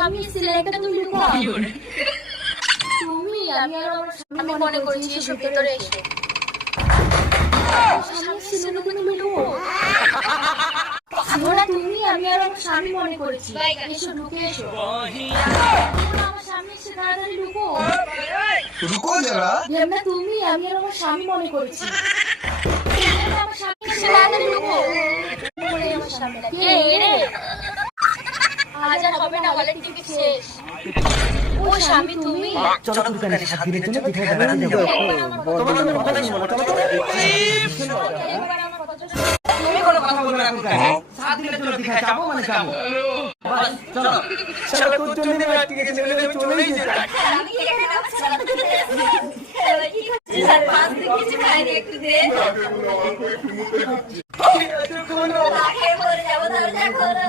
স্বামী সিলেক্টটা তুমি লুকাও। তুমি আমি আর আমার স্বামী মনে করেছি এসো ভিতরে এসো। স্বামী সিলেক্টটা তুমি লুকাও। আমরা তুমি আমি আর আমার স্বামী মনে করেছি এসো ঢুকে এসো। আমার স্বামী এসে তাড়াতাড়ি লুকাও। रुको जरा আমরা তুমি আমি আর আমার স্বামী মনে করেছি। আমার স্বামী এসে তাড়াতাড়ি লুকাও। আমার স্বামীটা কে রে? আজ আর হবে না, হলে টিকিট শেষ। ও স্বামী তুমি? চলো দোকানে 7 দিনের জন্য পিঠা বানাতে যাবো। তোমার জন্য কথা শোনো, চলো চলো। তুমি কোনো কথা বলবে না এখন। 7 দিনের জন্য পিঠা যাবো মানে যাবো। বাস চলো। চলো তোর জন্য আমি টিকিট নিয়ে চলেই যাই। আমি এখানে কি করছিস? আর 5 দিন কিছু খাইনি, একটু দে। কোনো আগে বলে যাবো তাহলে যা করো।